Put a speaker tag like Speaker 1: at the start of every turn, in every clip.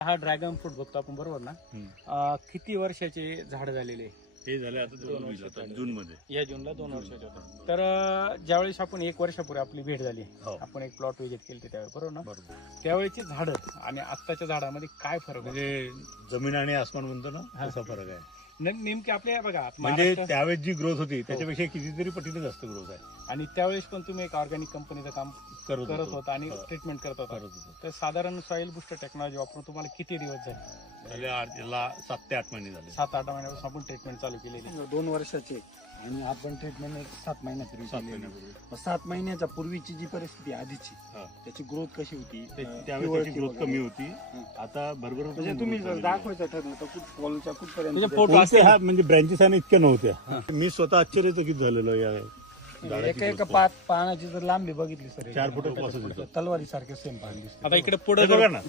Speaker 1: हा dragon fruit बघतो आपण बरोबर ना. किती वर्षाचे झाड झालेले?
Speaker 2: हे झाले आता 2 वर्षाचे जून मध्ये.
Speaker 1: या जूनला 2 वर्षाचे होते. तर ज्यावेळेस आपण 1 वर्षापूर्वी आपली भेट झाली, आपण एक प्लॉट विजिट केली त्यावेळी बरोबर ना. त्यावेळेची झाडं आणि आत्ताच्या झाडामध्ये काय फरक आहे?
Speaker 2: म्हणजे जमीन आणि आसमान म्हणतो ना तसा फरक आहे.
Speaker 1: नेमके आपल्या बघा
Speaker 2: म्हणजे त्यावेळेस जी ग्रोथ होती त्याच्यापेक्षा कितीतरी पटीने जास्त ग्रोथ आहे.
Speaker 1: आणि त्यावेळेस पण तुम्ही एक ऑर्गॅनिक कंपनीचं काम करत होता आणि ट्रीटमेंट करत होता. तर साधारण सॉइल बुस्टर टेक्नॉलॉजी वापरून तुम्हाला किती दिवस झाले?
Speaker 2: 7 ते 8 महिने झाले.
Speaker 1: 7-8 महिन्यापासून आपण ट्रीटमेंट चालू केलेली.
Speaker 3: 2 वर्षाचे आणि आपण ट्रीटमेंट 7 महिन्यापूर्वी केली. 7 महिन्याच्या पूर्वीची जी परिस्थिती आधीची त्याची ग्रोथ कशी होती?
Speaker 2: त्यावेळेस त्याची ग्रोथ कमी होती. आता भरभर
Speaker 3: म्हणजे तुम्ही जर दाखवायचं ठरलं तर फॉलच्या कुठपर्यंत
Speaker 1: म्हणजे फोटो असे
Speaker 2: हा म्हणजे ब्रँचेस आणि इतक्या नव्हत्या. मी स्वतः आश्चर्यचकित झालेलो या
Speaker 3: एका पानाची जर लांबी बघितली सर
Speaker 2: 4 फुट
Speaker 3: तलवारी सारखे सेम पान दिसते.
Speaker 1: आता इकडे पुढे
Speaker 2: बघा ना,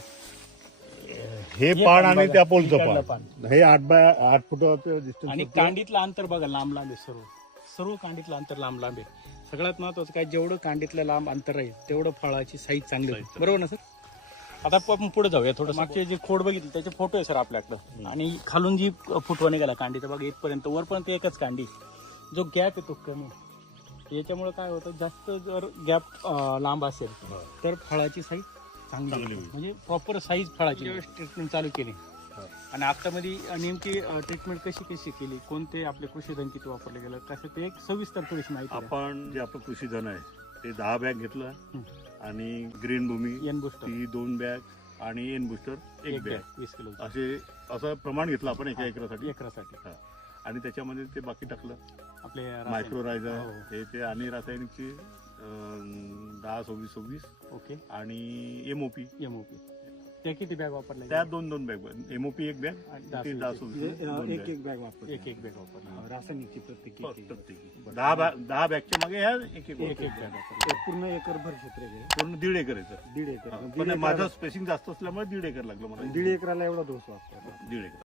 Speaker 2: हे पान आणि त्या पोलचं पान हे 8 बाय 8 फुटाचं डिस्टन्स.
Speaker 1: आणि कांडीतलं अंतर बघा लांब लांब आहे. सर्व कांडीतलं अंतर लांब लांब आहे. सगळ्यात महत्वाचं काय, जेवढं कांडीतलं लांब अंतर आहे तेवढं फळाची साईज चांगली आहे. बरोबर ना सर? आता आपण पुढे जाऊया थोडं. मागचे जे खोड बघितली त्याचे फोटो आहे सर आपल्याकडं. आणि खालून जी फुटवा निघाला कांडीचा बघा इथपर्यंत, वरपर्यंत एकच कांडी. जो गॅप आहे तो कमी. याच्यामुळे काय होतं, जास्त जर गॅप लांब असेल तर फळाची साईज चांगली म्हणजे प्रॉपर साईज फळाची. ट्रीटमेंट चालू केली आणि आता मध्ये नेमकी ट्रीटमेंट कशी केली, कोणते आपले कृषीधन किती वापरले गेलं, कसं ते एक सविस्तर थोडीशी माहिती.
Speaker 2: आपण जे आपलं कृषीधन आहे ते 10 बॅग घेतलं आणि ग्रीन भूमी
Speaker 1: एन बुस्टर
Speaker 2: ती 2 बॅग आणि एन बुस्टर 1 बॅग
Speaker 1: 20 किलो
Speaker 2: असं प्रमाण घेतलं आपण एका एकरासाठी.
Speaker 1: एकरासाठी.
Speaker 2: आणि त्याच्यामध्ये ते बाकी टाकलं
Speaker 1: आपले
Speaker 2: मायक्रोरायझर हे ते आणि रासायनिकचे 10-26-26
Speaker 1: ओके
Speaker 2: आणि एमओपी
Speaker 1: त्या किती बॅग वापरल्या?
Speaker 2: त्या 2 बॅग एमओपी 1 बॅग 10-26
Speaker 3: एक बॅग वापर
Speaker 1: एक बॅग वापरल्या.
Speaker 3: रासायनिकची प्रत्येकी
Speaker 2: 10 बॅगच्या मागे ह्या एक
Speaker 1: बॅग वापरल्या.
Speaker 3: पूर्ण एकरभर क्षेत्र आहे.
Speaker 2: पूर्ण 1.5 एकर आहे सर.
Speaker 3: 1.5 एकर
Speaker 2: पण माझं स्पेसिंग जास्त असल्यामुळे 1.5 एकर लागलं मला.
Speaker 3: 1.5 एकराला एवढा डोस वापरतो.
Speaker 2: 1.5 एकर